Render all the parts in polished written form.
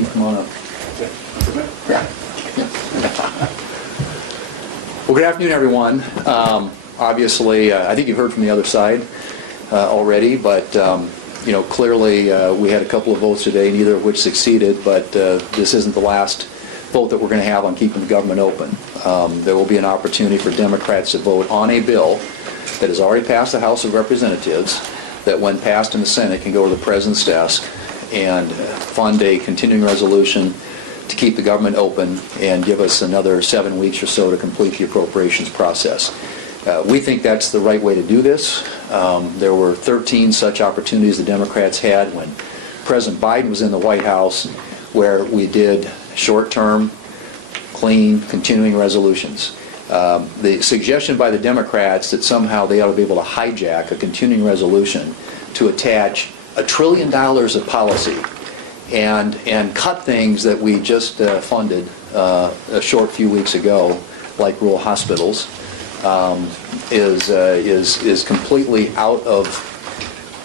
Steve, come on up. Yeah. Well, good afternoon, everyone. Obviously, I think you've heard from the other side already, but clearly we had a couple of votes today, neither of which succeeded, but this isn't the last vote that we're going to have on keeping the government open. There will be an opportunity for Democrats to vote on a bill that has already passed the House of Representatives, that when passed in the Senate can go to the President's desk and fund a continuing resolution to keep the government open and give us another 7 weeks or so to complete the appropriations process. We think that's the right way to do this. There were 13 such opportunities the Democrats had when President Biden was in the White House, where we did short-term, clean, continuing resolutions. The suggestion by the Democrats that somehow they ought to be able to hijack a continuing resolution to attach $1 trillion of policy and cut things that we just funded a short few weeks ago, like rural hospitals, is completely out of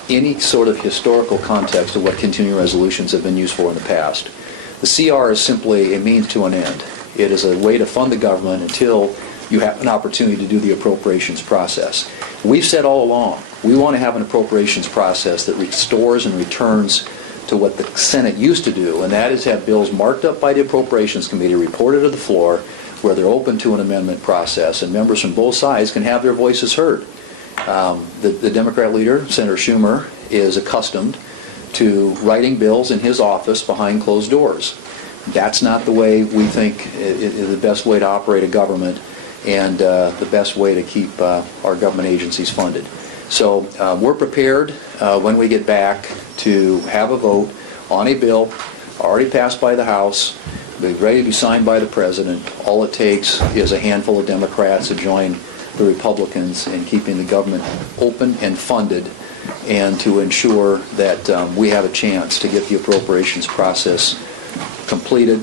any sort of historical context of what continuing resolutions have been used for in the past. The CR is simply a means to an end. It is a way to fund the government until you have an opportunity to do the appropriations process. We've said all along, we want to have an appropriations process that restores and returns to what the Senate used to do, and that is have bills marked up by the Appropriations Committee, reported to the floor, where they're open to an amendment process, and members from both sides can have their voices heard. The Democrat leader, Senator Schumer, is accustomed to writing bills in his office behind closed doors. That's not the way we think is the best way to operate a government and the best way to keep our government agencies funded. So we're prepared when we get back to have a vote on a bill already passed by the House, ready to be signed by the President. All it takes is a handful of Democrats to join the Republicans in keeping the government open and funded, and to ensure that we have a chance to get the appropriations process completed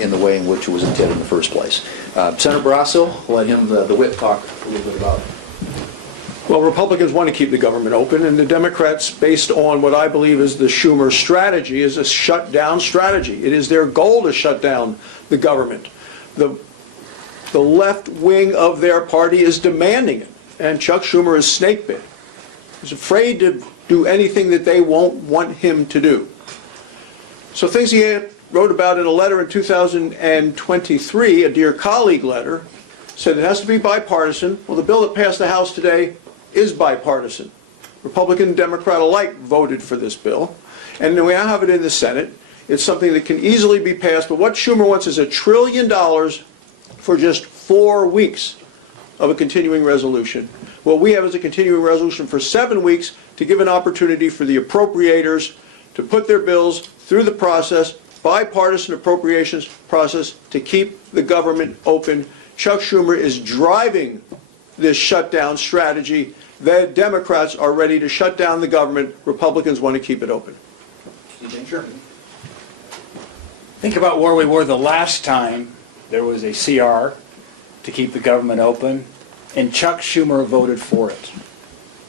in the way in which it was intended in the first place. Senator Barrasso, we'll let him, the whip, talk a little bit about it. Well, Republicans want to keep the government open, and the Democrats, based on what I believe is the Schumer strategy, is a shutdown strategy. It is their goal to shut down the government. The left wing of their party is demanding it, and Chuck Schumer is snakebit. He's afraid to do anything that they won't want him to do. So things he wrote about in a letter in 2023, a Dear Colleague letter, said it has to be bipartisan. Well, the bill that passed the House today is bipartisan. Republican and Democrat alike voted for this bill, and we now have it in the Senate. It's something that can easily be passed, but what Schumer wants is $1 trillion for just 4 weeks of a continuing resolution. What we have is a continuing resolution for 7 weeks to give an opportunity for the appropriators to put their bills through the process, bipartisan appropriations process, to keep the government open. Chuck Schumer is driving this shutdown strategy. The Democrats are ready to shut down the government. Republicans want to keep it open. Think about where we were the last time there was a CR to keep the government open, and Chuck Schumer voted for it.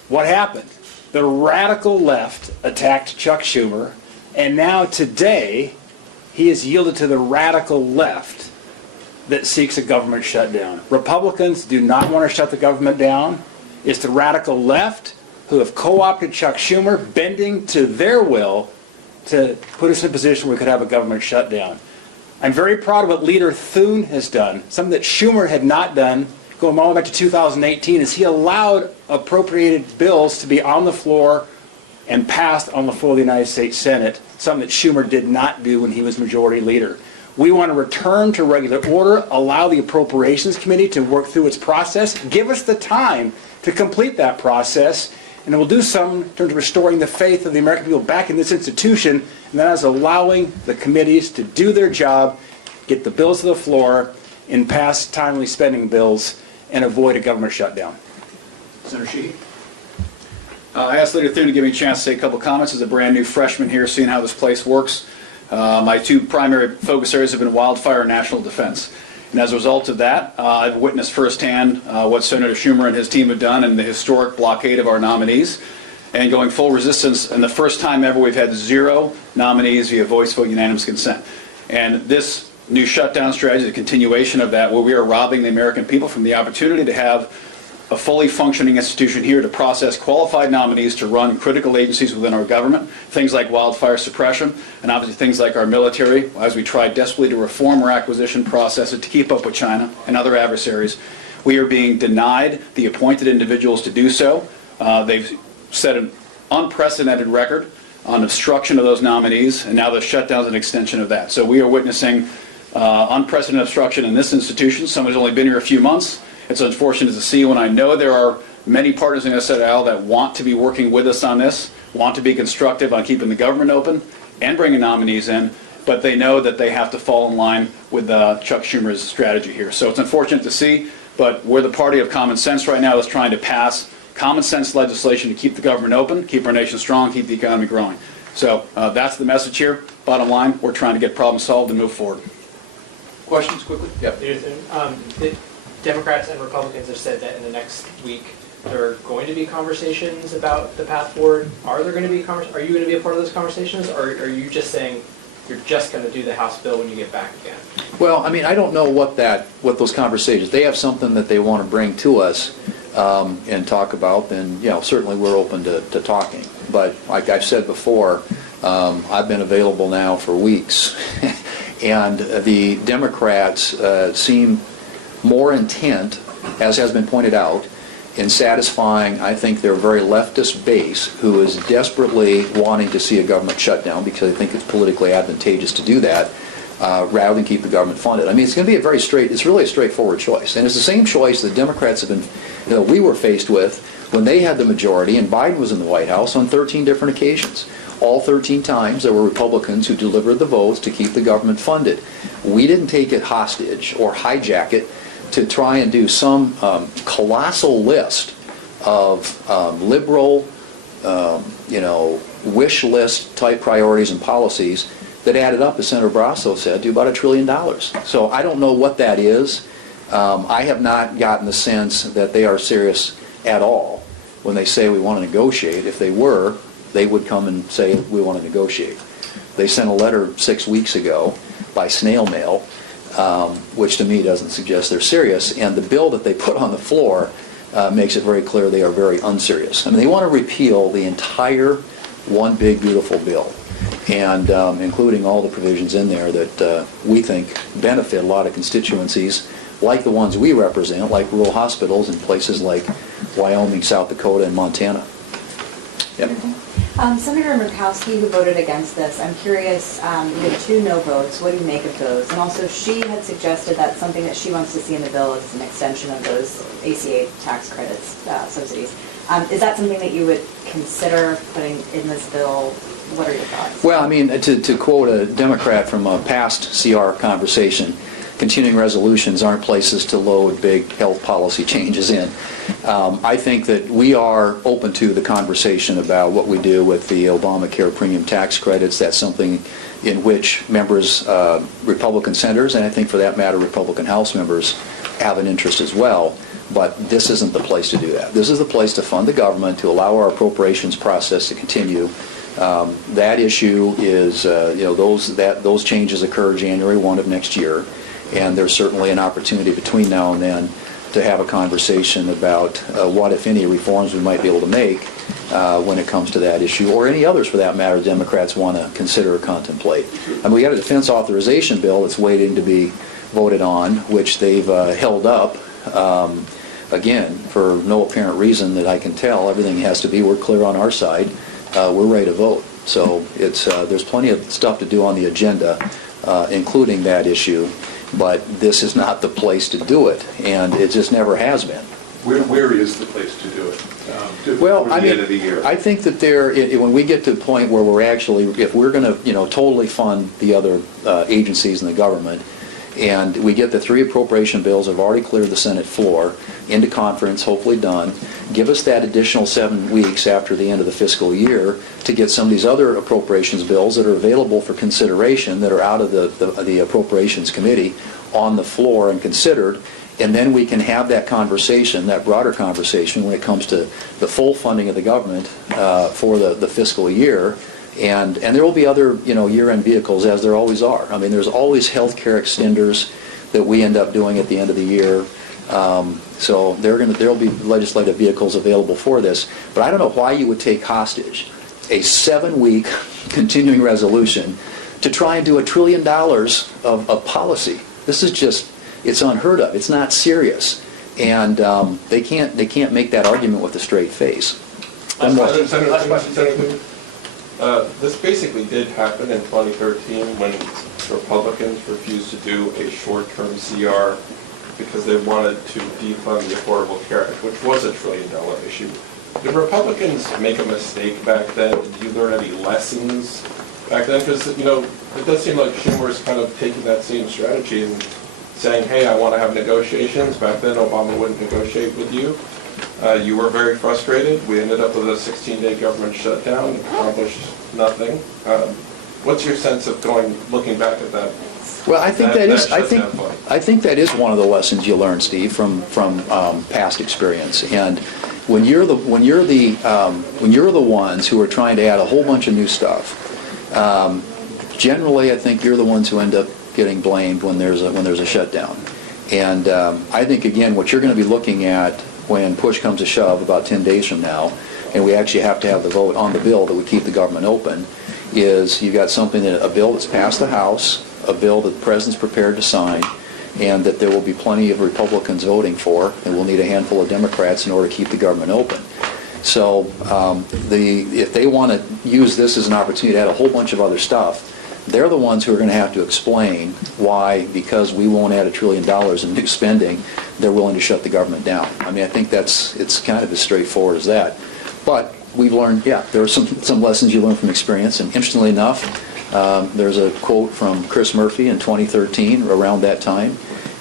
What happened? The radical left attacked Chuck Schumer, and now today he has yielded to the radical left that seeks a government shutdown. Republicans do not want to shut the government down. It's the radical left who have co-opted Chuck Schumer, bending to their will to put us in a position where we could have a government shutdown. I'm very proud of what Leader Thune has done, something that Schumer had not done, going all the way back to 2018, is he allowed appropriated bills to be on the floor and passed on the floor of the United States Senate, something that Schumer did not do when he was majority leader. We want to return to regular order, allow the Appropriations Committee to work through its process, give us the time to complete that process, and it will do something in terms of restoring the faith of the American people back in this institution, and that is allowing the committees to do their job, get the bills to the floor, and pass timely spending bills, and avoid a government shutdown. Senator Sheehy. I asked Leader Thune to give me a chance to say a couple comments as a brand new freshman here, seeing how this place works. My two primary focus areas have been wildfire and national defense. And as a result of that, I've witnessed firsthand what Senator Schumer and his team have done in the historic blockade of our nominees. and going full resistance, and the first time ever we've had 0 nominees via voice vote unanimous consent. And this new shutdown strategy is a continuation of that, where we are robbing the American people from the opportunity to have a fully functioning institution here to process qualified nominees to run critical agencies within our government, things like wildfire suppression, and obviously things like our military, as we try desperately to reform our acquisition process to keep up with China and other adversaries. We are being denied the appointed individuals to do so. They've set an unprecedented record on obstruction of those nominees, and now the shutdown is an extension of that. So we are witnessing unprecedented obstruction in this institution. Someone who's only been here a few months. It's unfortunate to see when I know there are many partners in this aisle that want to be working with us on this, want to be constructive on keeping the government open and bringing nominees in, but they know that they have to fall in line with Chuck Schumer's strategy here. So it's unfortunate to see, but we're the party of common sense right now that's trying to pass common sense legislation to keep the government open, keep our nation strong, keep the economy growing. So that's the message here. Bottom line, we're trying to get problems solved and move forward. Questions quickly? Yep. The Democrats and Republicans have said that in the next week there are going to be conversations about the path forward. Are you going to be a part of those conversations, or are you just saying you're just going to do the House bill when you get back again? Well, I mean, I don't know what those conversations, they have something that they want to bring to us and talk about, then, certainly we're open to talking. But like I've said before, I've been available now for weeks, and the Democrats seem more intent, as has been pointed out, in satisfying, I think, their very leftist base, who is desperately wanting to see a government shutdown because they think it's politically advantageous to do that, rather than keep the government funded. I mean, it's really a straightforward choice. And it's the same choice that Democrats have been, we were faced with when they had the majority and Biden was in the White House on 13 different occasions. All 13 times there were Republicans who delivered the votes to keep the government funded. We didn't take it hostage or hijack it to try and do some colossal list of liberal, wish list type priorities and policies that added up, as Senator Brasso said, to about $1 trillion. So I don't know what that is. I have not gotten the sense that they are serious at all when they say we want to negotiate. If they were, they would come and say we want to negotiate. They sent a letter 6 weeks ago by snail mail, which to me doesn't suggest they're serious. And the bill that they put on the floor makes it very clear they are very unserious. I mean, they want to repeal the entire one big beautiful bill, and including all the provisions in there that we think benefit a lot of constituencies, like the ones we represent, like rural hospitals in places like Wyoming, South Dakota, and Montana. Yep. Senator Murkowski, who voted against this, I'm curious, you had 2 no votes. What do you make of those? And also, she had suggested that something that she wants to see in the bill is an extension of those ACA tax credits, subsidies. Is that something that you would consider putting in this bill? What are your thoughts? Well, I mean, to quote a Democrat from a past CR conversation, continuing resolutions aren't places to load big health policy changes in. I think that we are open to the conversation about what we do with the Obamacare premium tax credits. That's something in which members, Republican senators, and I think for that matter Republican House members, have an interest as well. But this isn't the place to do that. This is the place to fund the government, to allow our appropriations process to continue. That issue is, those changes occur January 1 of next year. And there's certainly an opportunity between now and then to have a conversation about what, if any, reforms we might be able to make when it comes to that issue, or any others for that matter Democrats want to consider or contemplate. And we got a defense authorization bill that's waiting to be voted on, which they've held up, again, for no apparent reason that I can tell. Everything has to be, we're clear on our side, we're ready to vote. So there's plenty of stuff to do on the agenda, including that issue. But this is not the place to do it, and it just never has been. Where is the place to do it? Well, I mean, end of the year? I think that when we get to the point where we're actually, if we're going to, totally fund the other agencies in the government, and we get the 3 appropriation bills that have already cleared the Senate floor into conference, hopefully done, give us that additional 7 weeks after the end of the fiscal year to get some of these other appropriations bills that are available for consideration, that are out of the appropriations committee, on the floor and considered. And then we can have that conversation, that broader conversation, when it comes to the full funding of the government for the fiscal year. And there will be other, year-end vehicles, as there always are. I mean, there's always health care extenders that we end up doing at the end of the year. So there will be legislative vehicles available for this. But I don't know why you would take hostage a 7-week continuing resolution to try and do $1 trillion of policy. This is just, it's unheard of. It's not serious. And they can't make that argument with a straight face. Senator, this basically did happen in 2013 when Republicans refused to do a short-term CR because they wanted to defund the Affordable Care Act, which was $1 trillion issue. Did Republicans make a mistake back then? Did you learn any lessons back then? Because, it does seem like Schumer is kind of taking that same strategy and saying, hey, I want to have negotiations. Back then, Obama wouldn't negotiate with you. You were very frustrated. We ended up with a 16-day government shutdown, accomplished nothing. What's your sense of looking back at that? Well, I think I think that is one of the lessons you learn, Steve, from past experience. And when you're the ones who are trying to add a whole bunch of new stuff, generally I think you're the ones who end up getting blamed when there's a shutdown. And I think again, what you're going to be looking at when push comes to shove about 10 days from now, and we actually have to have the vote on the bill that would keep the government open, is you've got a bill that's passed the House, a bill that the President's prepared to sign, and that there will be plenty of Republicans voting for, and we'll need a handful of Democrats in order to keep the government open. So if they want to use this as an opportunity to add a whole bunch of other stuff, they're the ones who are going to have to explain why, because we won't add $1 trillion in new spending, they're willing to shut the government down. I mean, I think it's kind of as straightforward as that. But we've learned, there are some lessons you learn from experience, and interestingly enough, there's a quote from Chris Murphy in 2013, around that time,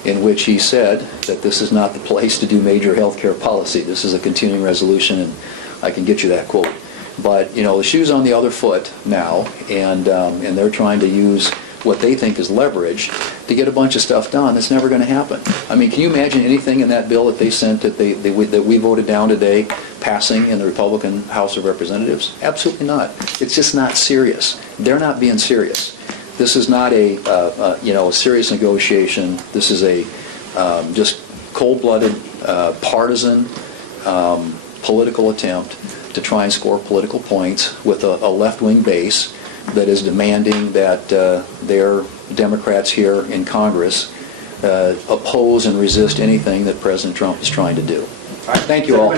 in which he said that this is not the place to do major health care policy. This is a continuing resolution, and I can get you that quote. But, the shoe's on the other foot now, and they're trying to use what they think is leverage to get a bunch of stuff done that's never going to happen. I mean, can you imagine anything in that bill that they sent that we voted down today passing in the Republican House of Representatives? Absolutely not. It's just not serious. They're not being serious. This is not a serious negotiation. This is a just cold-blooded, partisan political attempt to try and score political points with a left-wing base that is demanding that their Democrats here in Congress oppose and resist anything that President Trump is trying to do. Thank you all.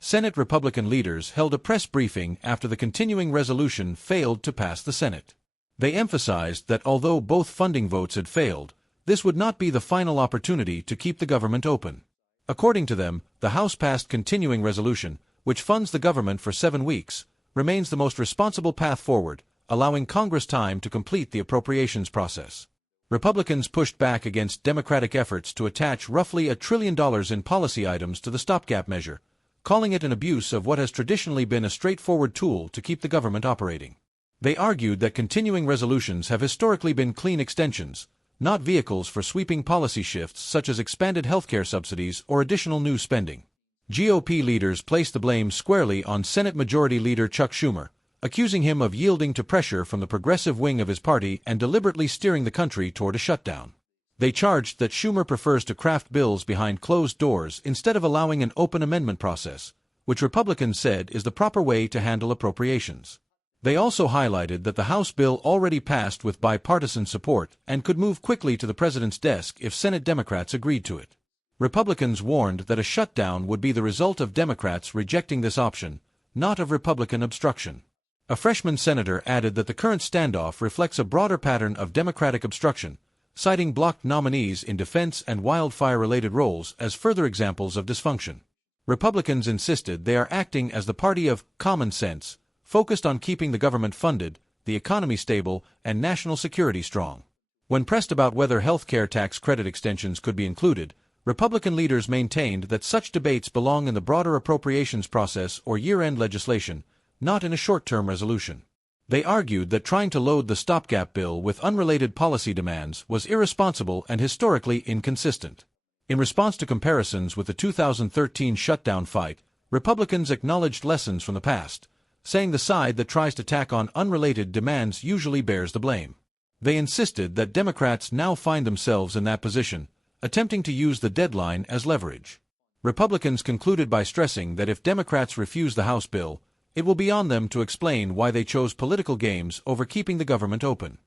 Senate Republican leaders held a press briefing after the continuing resolution failed to pass the Senate. They emphasized that although both funding votes had failed, this would not be the final opportunity to keep the government open. According to them, the House-passed continuing resolution, which funds the government for 7 weeks, remains the most responsible path forward, allowing Congress time to complete the appropriations process. Republicans pushed back against Democratic efforts to attach roughly $1 trillion in policy items to the stopgap measure, calling it an abuse of what has traditionally been a straightforward tool to keep the government operating. They argued that continuing resolutions have historically been clean extensions, not vehicles for sweeping policy shifts such as expanded healthcare subsidies or additional new spending. GOP leaders placed the blame squarely on Senate Majority Leader Chuck Schumer, accusing him of yielding to pressure from the progressive wing of his party and deliberately steering the country toward a shutdown. They charged that Schumer prefers to craft bills behind closed doors instead of allowing an open amendment process, which Republicans said is the proper way to handle appropriations. They also highlighted that the House bill already passed with bipartisan support and could move quickly to the president's desk if Senate Democrats agreed to it. Republicans warned that a shutdown would be the result of Democrats rejecting this option, not of Republican obstruction. A freshman senator added that the current standoff reflects a broader pattern of Democratic obstruction, citing blocked nominees in defense and wildfire-related roles as further examples of dysfunction. Republicans insisted they are acting as the party of common sense, focused on keeping the government funded, the economy stable, and national security strong. When pressed about whether health care tax credit extensions could be included, Republican leaders maintained that such debates belong in the broader appropriations process or year-end legislation, not in a short-term resolution. They argued that trying to load the stopgap bill with unrelated policy demands was irresponsible and historically inconsistent. In response to comparisons with the 2013 shutdown fight, Republicans acknowledged lessons from the past, saying the side that tries to tack on unrelated demands usually bears the blame. They insisted that Democrats now find themselves in that position, attempting to use the deadline as leverage. Republicans concluded by stressing that if Democrats refuse the House bill, it will be on them to explain why they chose political games over keeping the government open.